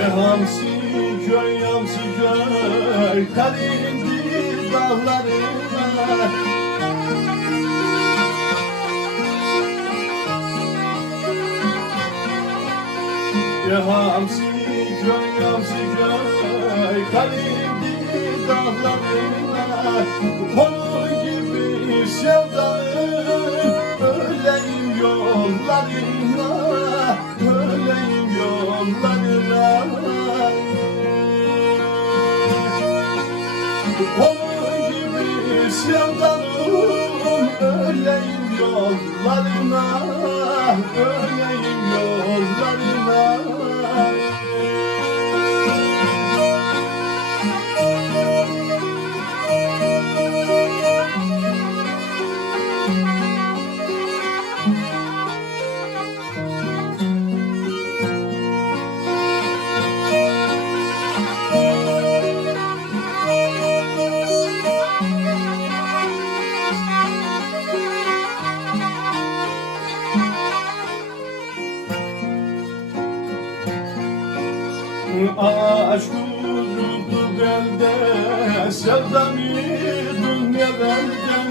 E hamsi köy hamsi köy Karindir dağlarına E hamsi köy hamsi köy Karindir dağlarına Konu gibi sevdanın Öleyim yollarına Onun gibi sevdanım Öleyim yollarına Öleyim yollarına Aşk vurdu belde Sevdam yedin ya benden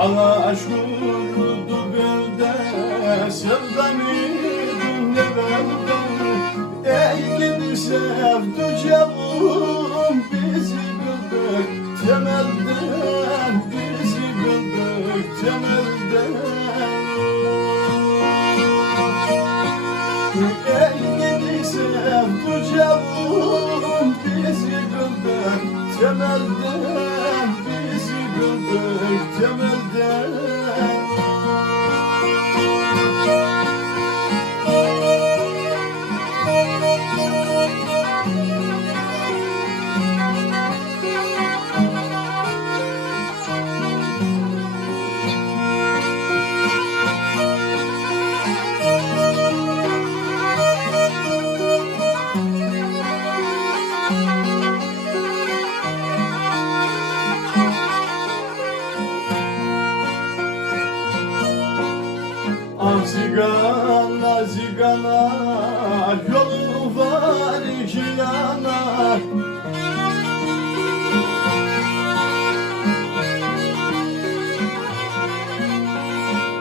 Aşk vurdu belde Sevdam yedin ya benden Ey gidi sevdu cevum Bizi güldük temelden cevum Bizi güldük temelden Bizi güldük temelden zigana zigana yolu var iki yana.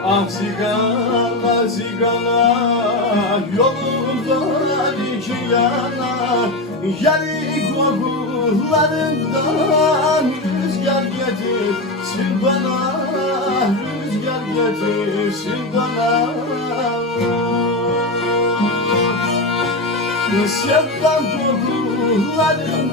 Ah zigana zigana yolu var iki yana. Yeri kokularından rüzgar getirsin bana. Rüzgar getirsin bana. Sevdan kokularından